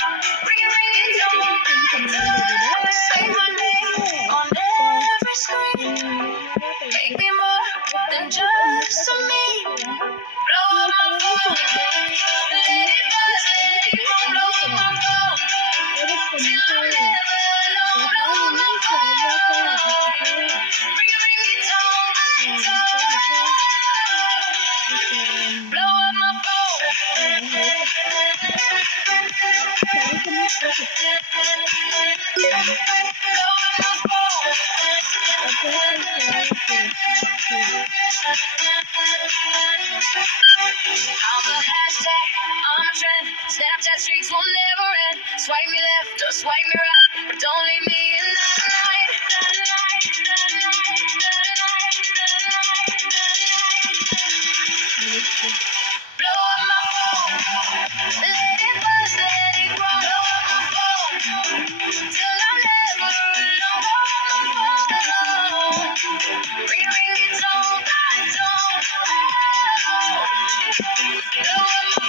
Say my name on every screen. Make me more than just a meme. Blow up my phone. Let it buzz, let it go. Blow up my phone. Till I'm never alone. Blow up my phone. Ring it, tone, blow up my I'm a hashtag, I'm a trend. Snapchat streaks will never end. Swipe me left or swipe me right, but don't leave me in the night. Blow up my phone, let it buzz, let it grow. Blow up my phone, till I'm never alone. Blow up my phone, ring it, don't, don't. Blow up my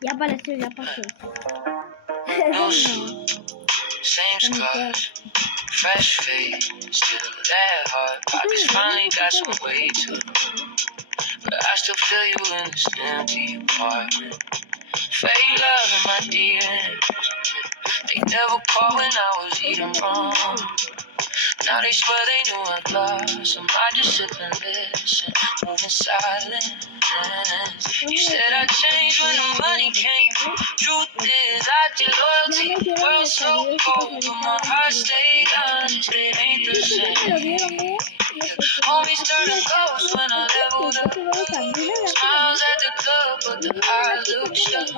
Ya apareció, ya pasó. same scars, fresh fade, still that hard. Pockets finally got some weight to them, but I still feel you in this empty apartment. Fake love in my DMs. They never called when I was eating wrong. Now they swear they knew I lost them. I just sit and listen, moving silent. You said I changed when the money came. Truth is, I did loyalty. World so cold, but my heart stayed honest. It ain't the same. Homies turning ghosts when I leveled up. Smiles at the club, but the eyes look shut.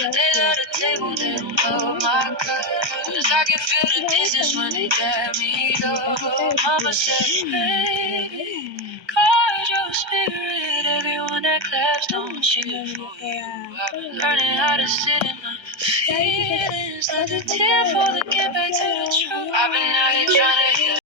They at the table, they don't love my cup. Cause I can feel the distance when they dab me up. Mama said, baby, guard your spirit. Everyone that claps don't cheer for you. I've been learning how to sit in my feelings. Let the tear fall to get back to the truth. I've been out here trying to heal.